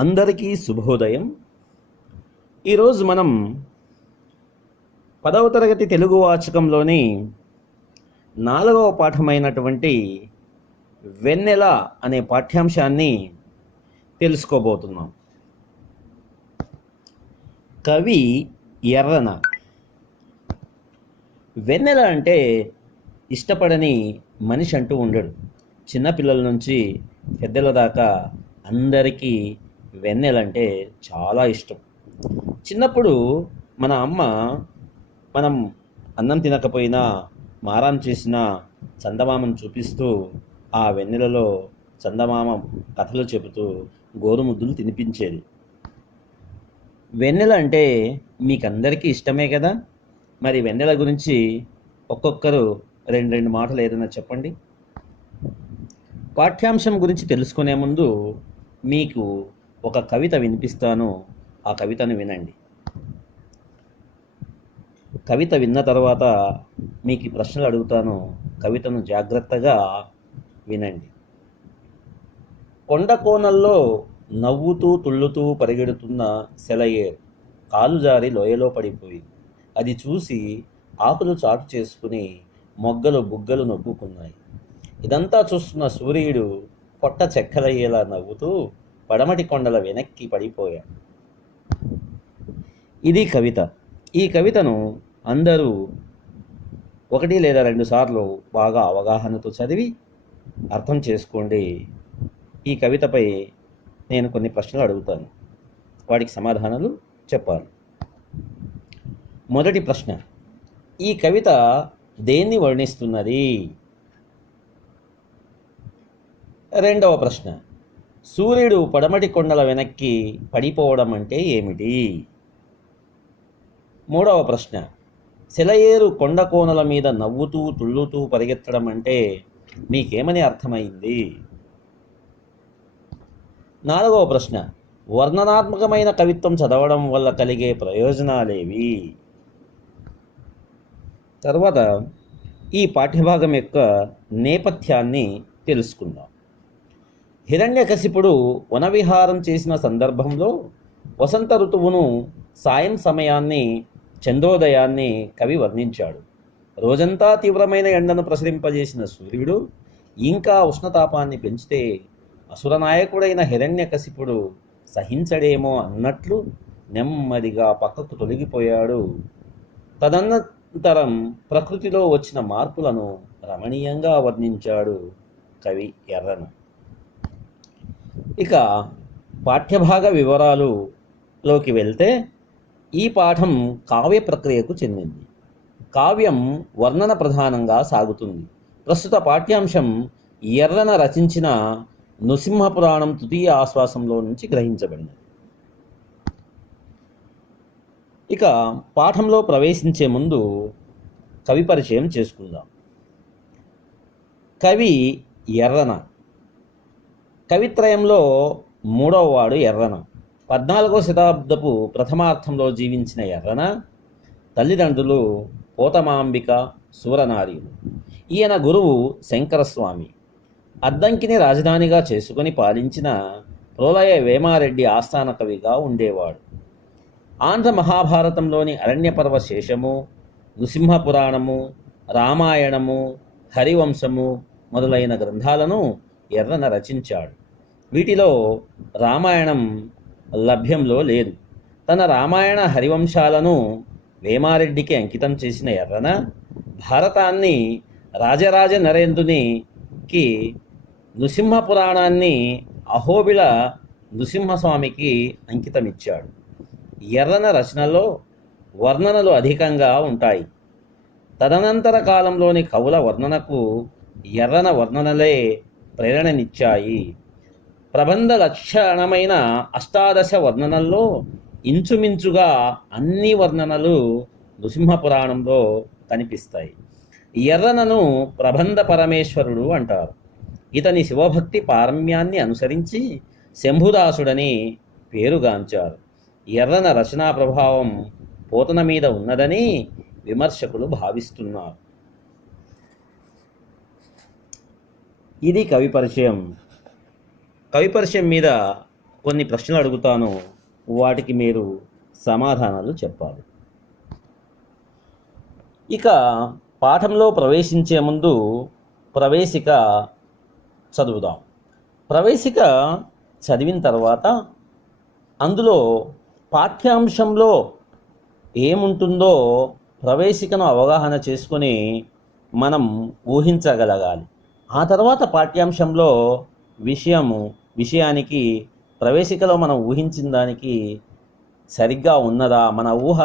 అందరికీ శుభోదయం. ఈరోజు మనం 10వ తరగతి తెలుగు వాచకంలోని 4వ పాఠమైనటువంటి వెన్నెల అనే పాఠ్యాంశాన్ని తెలుసుకోబోతున్నాం. కవి ఎర్రన. వెన్నెల అంటే ఇష్టపడని మనిషి అంటూ ఉండడు. చిన్నపిల్లల నుంచి పెద్దల దాకా అందరికీ వెన్నెలంటే చాలా ఇష్టం. చిన్నప్పుడు మన అమ్మ మనం అన్నం తినకపోయినా మారం చేసిన చందమామను చూపిస్తూ ఆ వెన్నెలలో చందమామ కథలు చెబుతూ గోరుముద్దులు తినిపించేది. వెన్నెల అంటే మీకందరికీ ఇష్టమే కదా. మరి వెన్నెల గురించి ఒక్కొక్కరు రెండు మాటలు ఏదైనా చెప్పండి. పాఠ్యాంశం గురించి తెలుసుకునే ముందు మీకు ఒక కవిత వినిపిస్తాను. ఆ కవితను వినండి. కవిత విన్న తర్వాత మీకు ప్రశ్నలు అడుగుతాను. కవితను జాగ్రత్తగా వినండి. కొండ కోనల్లో నవ్వుతూ తుళ్ళుతూ పరిగెడుతున్న సెలయేరు కాలు జారి లోయలో పడిపోయి, అది చూసి ఆకులు చాటు చేసుకుని మొగ్గలు బుగ్గలు నొగ్గుకున్నాయి. ఇదంతా చూస్తున్న సూర్యుడు పొట్ట చెక్కలయ్యేలా నవ్వుతూ పడమటి కొండల వెనక్కి పడిపోయాడు. ఇది కవిత. ఈ కవితను అందరూ 1 లేదా 2 సార్లు బాగా అవగాహనతో చదివి అర్థం చేసుకోండి. ఈ కవితపై నేను కొన్ని ప్రశ్నలు అడుగుతాను, వాటికి సమాధానాలు చెప్పాలి. మొదటి ప్రశ్న, ఈ కవిత దేన్ని వర్ణిస్తున్నది? రెండవ ప్రశ్న, సూర్యుడు పడమటి కొండల వెనక్కి పడిపోవడం అంటే ఏమిటి? మూడవ ప్రశ్న, సెలయేరు కొండ కోనల మీద నవ్వుతూ తుళ్ళుతూ పరిగెత్తడం అంటే మీకేమని అర్థమైంది? నాలుగవ ప్రశ్న, వర్ణనాత్మకమైన కవిత్వం చదవడం వల్ల కలిగే ప్రయోజనాలేవి? తర్వాత ఈ పాఠ్యభాగం యొక్క నేపథ్యాన్ని తెలుసుకుందాం. హిరణ్యకశిపుడు వనవిహారం చేసిన సందర్భంలో వసంత ఋతువును, సాయం సమయాన్ని, చంద్రోదయాన్ని కవి వర్ణించాడు. రోజంతా తీవ్రమైన ఎండను ప్రసరింపజేసిన సూర్యుడు ఇంకా ఉష్ణతాపాన్ని పెంచితే అసురనాయకుడైన హిరణ్యకశిపుడు సహించడేమో అన్నట్లు నెమ్మదిగా పక్కకు తొలగిపోయాడు. తదనంతరం ప్రకృతిలో వచ్చిన మార్పులను రమణీయంగా వర్ణించాడు కవి ఎర్రన. ఇక పాఠ్యభాగ వివరాలులోకి వెళ్తే, ఈ పాఠం కావ్య ప్రక్రియకు చెందింది. కావ్యం వర్ణన ప్రధానంగా సాగుతుంది. ప్రస్తుత పాఠ్యాంశం ఎర్రన రచించిన నృసింహపురాణం తృతీయ ఆశ్వాసంలో నుంచి గ్రహించబడినది. ఇక పాఠంలో ప్రవేశించే ముందు కవి పరిచయం చేసుకుందాం. కవి ఎర్రన. కవిత్రయంలో 3వ వాడు ఎర్రన. 14వ శతాబ్దపు ప్రథమార్థంలో జీవించిన ఎర్రన తల్లిదండ్రులు పోతమాంబిక, సూరనారీలు. ఈయన గురువు శంకరస్వామి. అద్దంకిని రాజధానిగా చేసుకుని పాలించిన ప్రోలయ వేమారెడ్డి ఆస్థాన కవిగా ఉండేవాడు. ఆంధ్ర మహాభారతంలోని అరణ్యపర్వ శేషము, నృసింహపురాణము, రామాయణము, హరివంశము మొదలైన గ్రంథాలను ఎర్రన రచించాడు. వీటిలో రామాయణం లభ్యంలో లేదు. తన రామాయణ హరివంశాలను వేమారెడ్డికి అంకితం చేసిన ఎర్రన భారతాన్ని రాజరాజ నరేంద్రునికి, నృసింహపురాణాన్ని అహోబిళ నృసింహస్వామికి అంకితమిచ్చాడు. ఎర్రన రచనలో వర్ణనలు అధికంగా ఉంటాయి. తదనంతర కాలంలోని కవుల వర్ణనకు ఎర్రన వర్ణనలే ప్రేరణనిచ్చాయి. ప్రబంధ లక్షణమైన 18 వర్ణనల్లో ఇంచుమించుగా అన్ని వర్ణనలు నృసింహపురాణంలో కనిపిస్తాయి. ఎర్రనను ప్రబంధ పరమేశ్వరుడు అంటారు. ఇతని శివభక్తి పారమ్యాన్ని అనుసరించి శంభుదాసుడని పేరుగాంచారు. ఎర్రన రచనా ప్రభావం పోతన మీద ఉన్నదని విమర్శకులు భావిస్తున్నారు. ఇది కవి పరిచయం. కవి పరిచయం మీద కొన్ని ప్రశ్నలు అడుగుతాను, వాటికి మీరు సమాధానాలు చెప్పాలి. ఇక పాఠంలో ప్రవేశించే ముందు ప్రవేశిక చదువుదాం. ప్రవేశిక చదివిన తర్వాత అందులో పాఠ్యాంశంలో ఏముంటుందో ప్రవేశికను అవగాహన చేసుకొని మనం ఊహించగలగాలి. ఆ తర్వాత పాఠ్యాంశంలో విషయానికి ప్రవేశికలో మనం ఊహించిన దానికి సరిగ్గా ఉన్నదా, మన ఊహ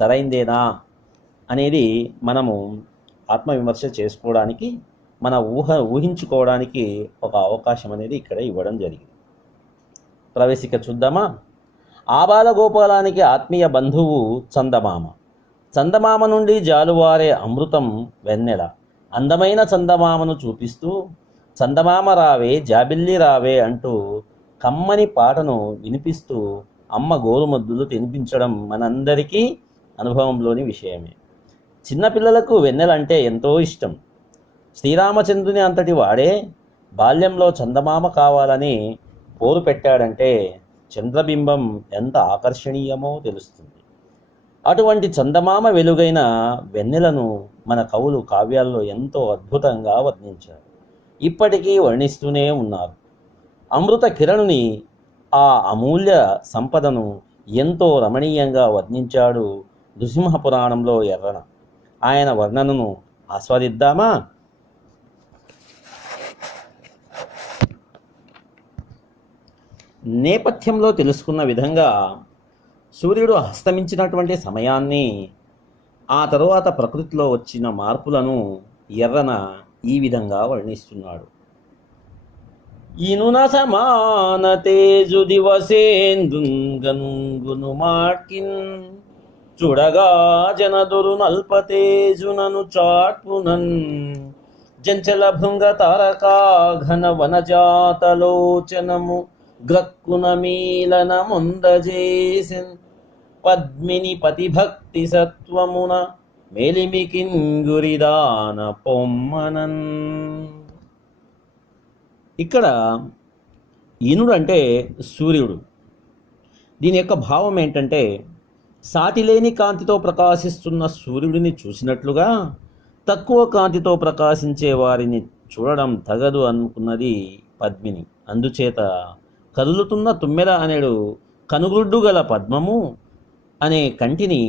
సరైందేనా అనేది మనము ఆత్మవిమర్శ చేసుకోవడానికి, మన ఊహించుకోవడానికి ఒక అవకాశం అనేది ఇక్కడ ఇవ్వడం జరిగింది. ప్రవేశిక చూద్దామా. ఆబాలగోపాలానికి ఆత్మీయ బంధువు చందమామ. చందమామ నుండి జాలువారే అమృతం వెన్నెల. అందమైన చందమామను చూపిస్తూ చందమామ రావే జాబిల్లి రావే అంటూ కమ్మని పాటను వినిపిస్తూ అమ్మ గోరుముద్దలు తినిపించడం మనందరికీ అనుభవంలోని విషయమే. చిన్నపిల్లలకు వెన్నెలంటే ఎంతో ఇష్టం. శ్రీరామచంద్రుని అంతటి వాడే బాల్యంలో చందమామ కావాలని పోరు పెట్టాడంటే చంద్రబింబం ఎంత ఆకర్షణీయమో తెలుస్తుంది. అటువంటి చందమామ వెలుగైన వెన్నెలను మన కవులు కావ్యాల్లో ఎంతో అద్భుతంగా వర్ణించారు, ఇప్పటికీ వర్ణిస్తూనే ఉన్నారు. అమృత కిరణుని, ఆ అమూల్య సంపదను ఎంతో రమణీయంగా వర్ణించాడు నృసింహపురాణంలో ఎర్రన. ఆయన వర్ణనను ఆస్వాదిద్దామా. నేపథ్యంలో తెలుసుకున్న విధంగా సూర్యుడు అస్తమించినటువంటి సమయాన్ని, ఆ తరువాత ప్రకృతిలో వచ్చిన మార్పులను ఎర్రన ఈ విధంగా వర్ణిస్తున్నాడు. ఇనున సమాన తేజు దివసేందుంగనుంగును మాట్కిన్ చూడగా జనదురు నల్పతేజునను చాట్పునన్ జంచల భృంగ తారకా ఘన వనజాతలోచనము గ్రక్కున మీలన ముందజేసిన్ పద్మిని పతిభక్తి సత్వమున మేలిమికిన్ గురిదాన పొమ్మనన్. ఇక్కడ ఈనుడు అంటే సూర్యుడు. దీని యొక్క భావం ఏంటంటే, సాటిలేని కాంతితో ప్రకాశిస్తున్న సూర్యుడిని చూసినట్లుగా తక్కువ కాంతితో ప్రకాశించే వారిని చూడడం తగదు అనుకున్నది పద్మిని. అందుచేత కదులుతున్న తుమ్మెద అనేడు కనుగుడ్డు గల పద్మము అనే కంటిని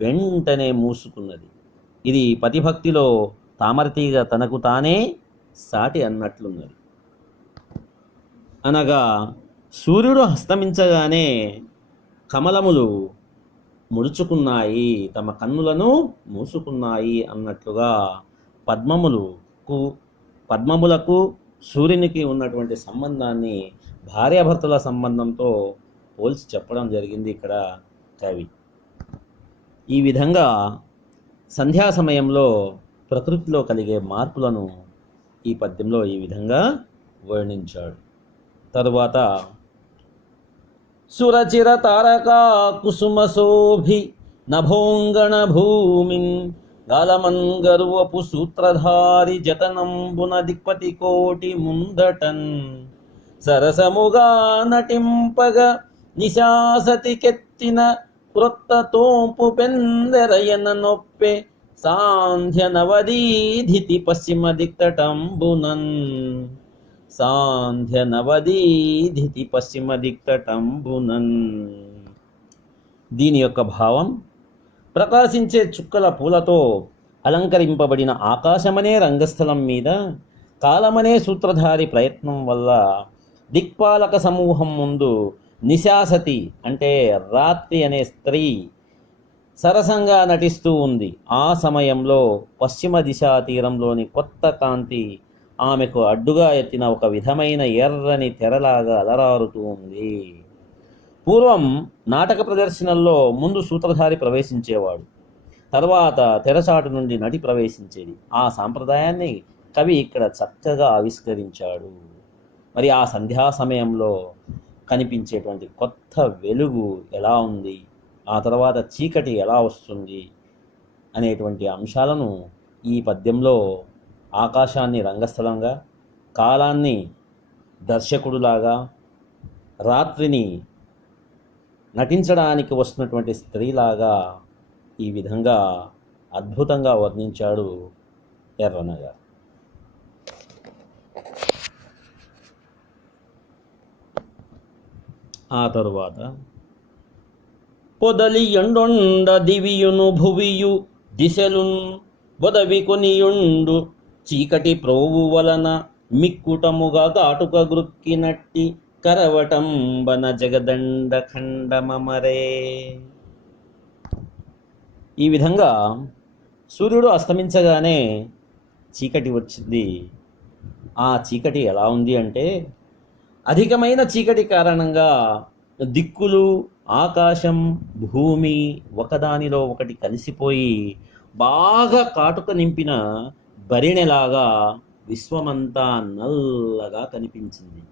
వెంటనే మూసుకున్నది. ఇది పతిభక్తిలో తామరతీగ తనకు తానే సాటి అన్నట్లున్నది. అనగా సూర్యుడు అస్తమించగానే కమలములు ముడుచుకున్నాయి, తమ కన్నులను మూసుకున్నాయి అన్నట్లుగా పద్మములకు సూర్యునికి ఉన్నటువంటి సంబంధాన్ని భార్యాభర్తల సంబంధంతో పోల్చి చెప్పడం జరిగింది ఇక్కడ కవి. ఈ విధంగా సంధ్యా సమయంలో ప్రకృతిలో కలిగే మార్పులను ఈ పద్యంలో ఈ విధంగా వర్ణించాడు. తరువాత సురచిర తారకా కుసుమ శోభి నభోంగణ భూమిన్ గాలమన్ గర్వపు సూత్రధారి జతనంబున దిక్పతి కోటి ముందటన్ సరసముగా నటింపగ నిశాసతికెత్తిన క్రొత్త తోంపు పెందెరయన నొప్పె సాంధ్య నవదీధితి పశ్చిమ దిక్తటంబునన్ సాంధ్య నవదీధితి పశ్చిమ దిక్తటంబునన్. దీని యొక్క భావం, ప్రకాశించే చుక్కల పూలతో అలంకరింపబడిన ఆకాశమనే రంగస్థలం మీద కాలమనే సూత్రధారి ప్రయత్నం వల్ల దిక్పాలక సమూహం ముందు నిశాసతి అంటే రాత్రి అనే స్త్రీ సరసంగా నటిస్తూ ఉంది. ఆ సమయంలో పశ్చిమ దిశా తీరంలోని కొత్త కాంతి ఆమెకు అడ్డుగా ఎత్తిన ఒక విధమైన ఎర్రని తెరలాగా అలరారుతూ ఉంది. పూర్వం నాటక ప్రదర్శనల్లో ముందు సూత్రధారి ప్రవేశించేవాడు, తర్వాత తెరచాటు నుండి నటి ప్రవేశించేది. ఆ సాంప్రదాయాన్ని కవి ఇక్కడ చక్కగా ఆవిష్కరించాడు. మరి ఆ సంధ్యా సమయంలో కనిపించేటువంటి కొత్త వెలుగు ఎలా ఉంది, ఆ తర్వాత చీకటి ఎలా వస్తుంది అనేటువంటి అంశాలను ఈ పద్యంలో ఆకాశాన్ని రంగస్థలంగా, కాలాన్ని దర్శకుడులాగా, రాత్రిని నటించడానికి వస్తున్నటువంటి స్త్రీలాగా ఈ విధంగా అద్భుతంగా వర్ణించాడు ఎర్రన్న గారు. ఆ తరువాత పొదలి ఎండొండ దివియును భువియు దిశలున్ బొదవి కొనియుండు చీకటి ప్రోవు వలన మిక్కుటముగా కాటుక గృక్కినట్టి కరవటంబన జగదండ ఖండమమరే. ఈ విధంగా సూర్యుడు అస్తమించగానే చీకటి వచ్చింది. ఆ చీకటి ఎలా ఉంది అంటే, అధికమైన చీకటి కారణంగా దిక్కులు, ఆకాశం, భూమి ఒకదానిలో ఒకటి కలిసిపోయి బాగా కాటుక నింపిన బరిణెలాగా విశ్వమంతా నల్లగా కనిపించింది.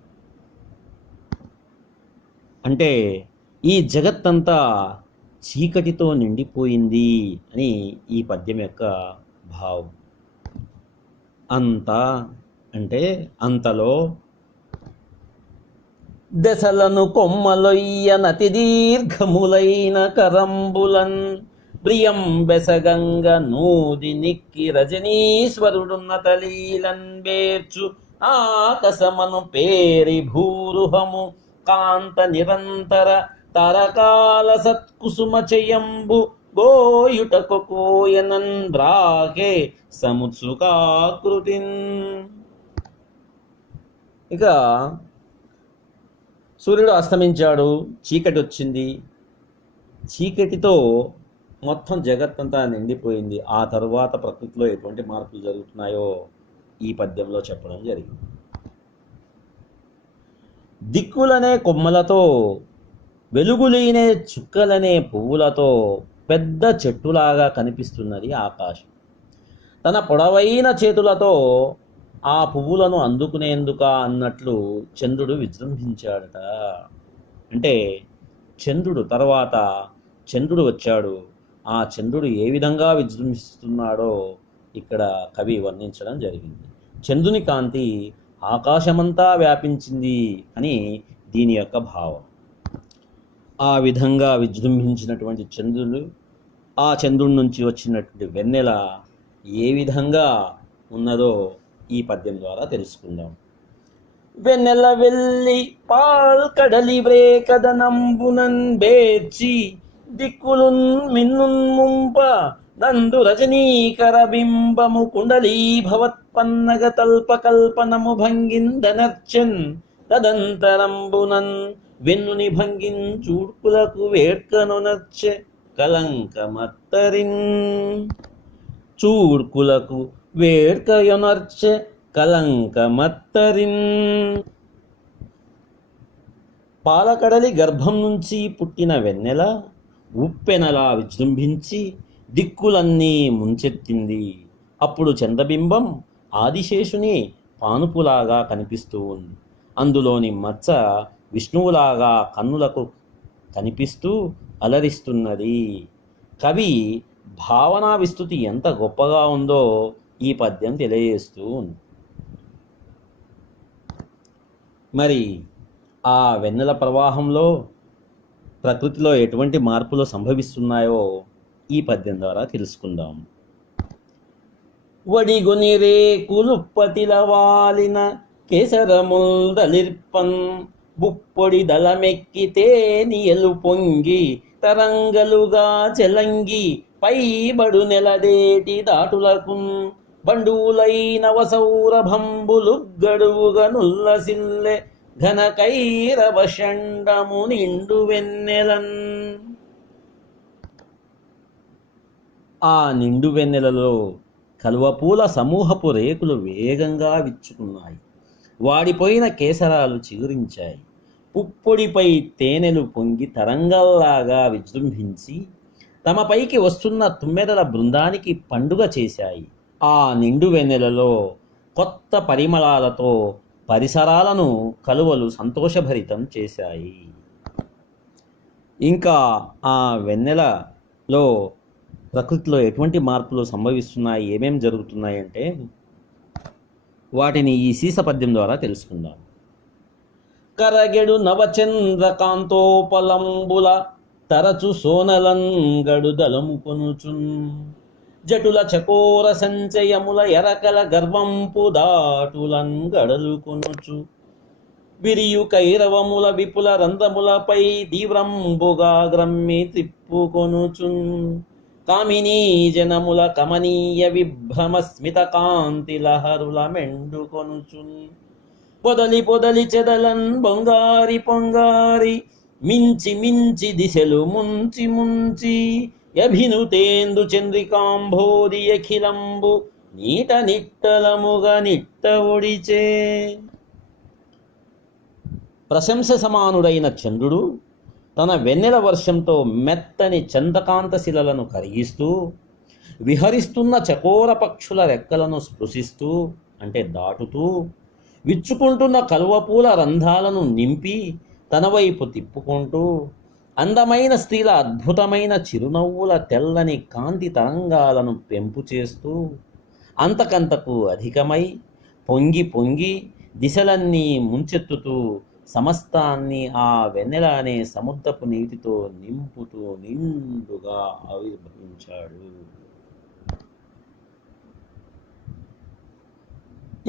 అంటే ఈ జగత్తంతా చీకటితో నిండిపోయింది అని ఈ పద్యం యొక్క భావం. అంతా అంటే అంతలో దశలను కొమ్మలొయ్య నతి దీర్ఘములైన కరంబులన్ ప్రియం బెసగంగ నూది నిక్కి రజనీశ్వరుడున్న తలీలన్ బేర్చు ఆకసమను పేరి భూరుహము కాంత నిరంతర తరకాల సత్కుసుమ చెయంబు గోయుటకు కోయనన్ బ్రాకే సముత్సుకాకృతిన్. ఇక సూర్యుడు అస్తమించాడు, చీకటి వచ్చింది. చీకటితో మొత్తం జగత్తంతా నిండిపోయింది. ఆ తరువాత ప్రకృతిలో ఎటువంటి మార్పులు జరుగుతున్నాయో ఈ పద్యంలో చెప్పడం జరిగింది. దిక్కులనే కొమ్మలతో, వెలుగులీనే చుక్కలనే పువ్వులతో పెద్ద చెట్టులాగా కనిపిస్తున్నది ఆకాశం. తన పొడవైన చేతులతో ఆ పువ్వులను అందుకునేందుక అన్నట్లు చంద్రుడు విజృంభించాడట. అంటే చంద్రుడు తర్వాత చంద్రుడు వచ్చాడు. ఆ చంద్రుడు ఏ విధంగా విజృంభిస్తున్నాడో ఇక్కడ కవి వర్ణించడం జరిగింది. చంద్రుని కాంతి ఆకాశమంతా వ్యాపించింది అని దీని యొక్క భావం. ఆ విధంగా విజృంభించినటువంటి చంద్రుడు, ఆ చంద్రుడి నుంచి వచ్చినటువంటి వెన్నెల ఏ విధంగా ఉన్నదో ఈ పద్యం ద్వారా తెలుసుకుందాం. వెన్నెల వెల్లి పాల్కడలి బ్రేకదనంబునన్ బేర్చి దిక్కులున్ మిన్నున్ ముంప నందు రజనీకర బింబము కుండలీ భవత్పన్నగ తల్పకల్పనము భంగిందనర్చన్ తదంతరంబునన్ వెన్నుని భంగిన్ చూడ్కులకు వేడ్కను నర్చె కలంకమత్తరిన్. చూడ్కులకు వేడ్కయొనర్చె కలంకమత్తరిన్. పాలకడలి గర్భం నుంచి పుట్టిన వెన్నెల ఉప్పెనలా విజృంభించి దిక్కులన్నీ ముంచెత్తింది. అప్పుడు చంద్రబింబం ఆదిశేషుని పానుపులాగా కనిపిస్తూ ఉంది. అందులోని మచ్చ విష్ణువులాగా కన్నులకు కనిపిస్తూ అలరిస్తున్నది. కవి భావనా విస్తృతి ఎంత గొప్పగా ఉందో ఈ పద్యం తెలియజేస్తూ ఉంది. మరి ఆ వెన్నెల ప్రవాహంలో ప్రకృతిలో ఎటువంటి మార్పులు సంభవిస్తున్నాయో ఈ పద్యం ద్వారా తెలుసుకుందాం. వడిగొని రేకులుప్పతిల వాలిన కేసరముల్దలిర్పన్ బుప్పొడి దళమెక్కితే నియలు పొంగి తరంగలుగా చెలంగి పైబడు నెలదేటి దాటులకున్ బండులైన వసౌరభంబులు గడువుగా నుల్లసిల్లె ఘనకైరవ షండము నిండు వెన్నెలన్. ఆ నిండు వెన్నెలలో కలువపూల సమూహపు రేకులు వేగంగా విచ్చుకున్నాయి. వాడిపోయిన కేసరాలు చిగురించాయి. పుప్పొడిపై తేనెలు పొంగి తరంగల్లాగా విజృంభించి తమపైకి వస్తున్న తుమ్మెదల బృందానికి పండుగ చేశాయి. ఆ నిండు వెన్నెలలో కొత్త పరిమళాలతో పరిసరాలను కలువలు సంతోషభరితం చేశాయి. ఇంకా ఆ వెన్నెలలో ప్రకృతిలో ఎటువంటి మార్పులు సంభవిస్తున్నాయి, ఏమేమి జరుగుతున్నాయి అంటే వాటిని ఈ సీస పద్యం ద్వారా తెలుసుకుందాం. కరగెడు నవచంద్రకాంతోపలంబుల తరచు సోనలంగడు దలముకొనుచున్ జటుల చకోర సంచయముల ఎరకల గర్వంపు దాటులం గడలు కొనుచు విరియు కైరవముల విపుల రంధ్రములపై తీవ్రంబుగా గ్రమ్మి తిప్పుకొనుచున్ కామినీ జనముల కమనీయ విభ్రమ స్మిత కాంతి లహరుల మెండుకొనుచున్ పొదలి పొదలి చెదలన్ బొంగారి పొంగారి మించి మించి దిశలు ముంచి ముంచి యభినుతేందు చంద్రికాంభోది అఖిలంబు నీట నిట్టలముగా నిట్ట ఒడిచే. ప్రశంస సమానుడైన చంద్రుడు తన వెన్నెల వర్షంతో మెత్తని చంద్రకాంత శిలలను కరిగిస్తూ విహరిస్తున్న చకోర పక్షుల రెక్కలను స్పృశిస్తూ అంటే దాటుతూ విచ్చుకుంటున్న కలువపూల రంధ్రాలను నింపి తన వైపు తిప్పుకుంటూ అందమైన స్త్రీల అద్భుతమైన చిరునవ్వుల తెల్లని కాంతి తరంగాలను పెంపు చేస్తూ అంతకంతకు అధికమై పొంగి పొంగి దిశలన్నీ ముంచెత్తుతూ సమస్తాన్ని ఆ వెన్నెల అనే సముద్రపు నీటితో నింపుతూ నిండుగా ఆవిర్భవించాడు.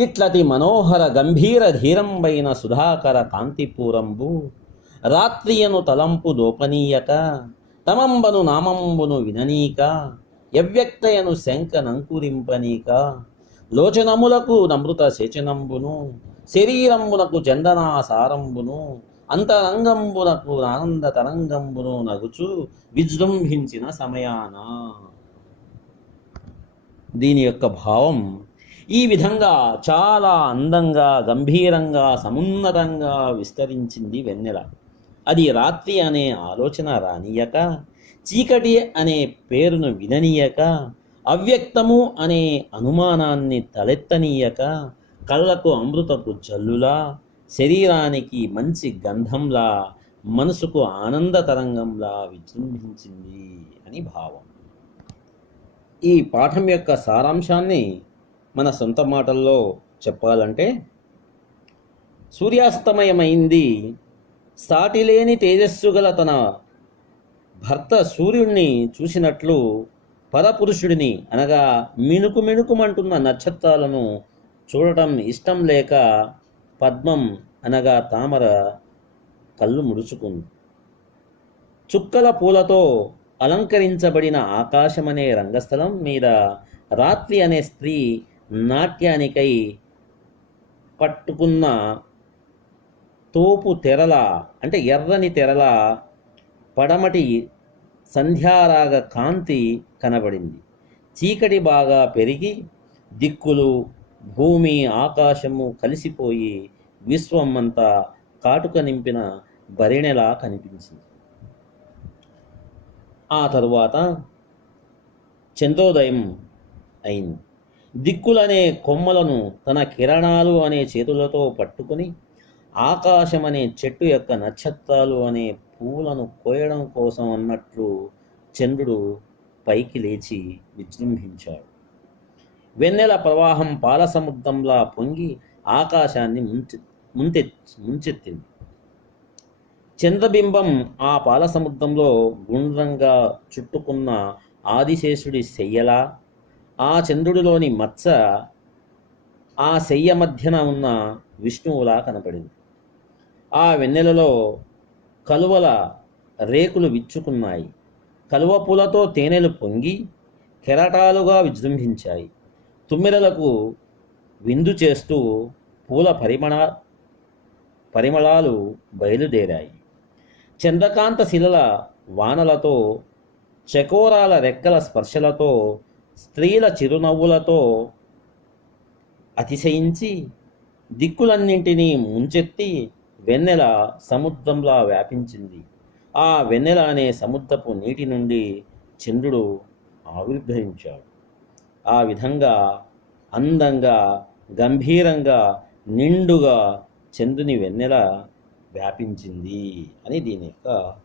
ఇట్లటి మనోహర గంభీర ధీరంబైన సుధాకర కాంతిపూరంబు రాత్రియను తలంపు దోపనీయక తమంబను నామంబును విననీక యవ్యక్తయను శంకనంకురింపనీక లోచనములకు నమృత సేచనంబును శరీరంబునకు చందనాసారంబును అంతరంగంబునకు ఆనంద తరంగంబును నగుచు విజృంభించిన సమయాన. దీని యొక్క భావం ఈ విధంగా చాలా అందంగా గంభీరంగా సమున్నతంగా విస్తరించింది వెన్నెల. అది రాత్రి అనే ఆలోచన రానియక, చీకటి అనే పేరును విననీయక, అవ్యక్తము అనే అనుమానాన్ని తలెత్తనీయక, కళ్ళకు అమృతపు జల్లులా, శరీరానికి మంచి గంధంలా, మనసుకు ఆనంద తరంగంలా విజృంభించింది అని భావం. ఈ పాఠం యొక్క సారాంశాన్ని మన సొంత మాటల్లో చెప్పాలంటే, సూర్యాస్తమయమైంది. సాటిలేని తేజస్సు గల తన భర్త సూర్యుడిని చూసినట్లు పరపురుషుడిని అనగా మిణుకు మిణుకుమంటున్న నక్షత్రాలను చూడటం ఇష్టం లేక పద్మం అనగా తామర కళ్ళు ముడుచుకుంది. చుక్కల పూలతో అలంకరించబడిన ఆకాశమనే రంగస్థలం మీద రాత్రి అనే స్త్రీ నాట్యానికై పట్టుకున్న తోపు తెరల అంటే ఎర్రని తెరల పడమటి సంధ్యారాగ కాంతి కనబడింది. చీకటి బాగా పెరిగి దిక్కులు భూమి ఆకాశము కలిసిపోయి విశ్వం అంతా కాటుక నింపిన బరిణెలా కనిపించింది. ఆ తరువాత చంద్రోదయం అయింది. దిక్కులనే కొమ్మలను తన కిరణాలు అనే చేతులతో పట్టుకుని ఆకాశం అనే చెట్టు యొక్క నక్షత్రాలు అనే పూలను కోయడం కోసం అన్నట్లు చంద్రుడు పైకి లేచి విజృంభించాడు. వెన్నెల ప్రవాహం పాల సముద్రంలా పొంగి ఆకాశాన్ని ముంచెత్తింది. చంద్రబింబం ఆ పాల సముద్రంలో గుండ్రంగా చుట్టుకున్న ఆదిశేషుడి శయ్యలా, ఆ చంద్రుడిలోని మచ్చ ఆ శయ్య మధ్యన ఉన్న విష్ణువులా కనపడింది. ఆ వెన్నెలలో కలువల రేకులు విచ్చుకున్నాయి. కలువ పూలతో తేనెలు పొంగి కెరటాలుగా విజృంభించాయి. తుమ్మెదలకు విందు చేస్తూ పూల పరిమళాలు బయలుదేరాయి. చంద్రకాంత శిలల వానలతో, చకోరాల రెక్కల స్పర్శలతో, స్త్రీల చిరునవ్వులతో అతిశయించి దిక్కులన్నింటినీ ముంచెత్తి వెన్నెల సముద్రంలా వ్యాపించింది. ఆ వెన్నెల అనే సముద్రపు నీటి నుండి చంద్రుడు ఆవిర్భవించాడు. ఆ విధంగా అందంగా గంభీరంగా నిండుగా చంద్రుని వెన్నెల వ్యాపించింది అని దీని యొక్క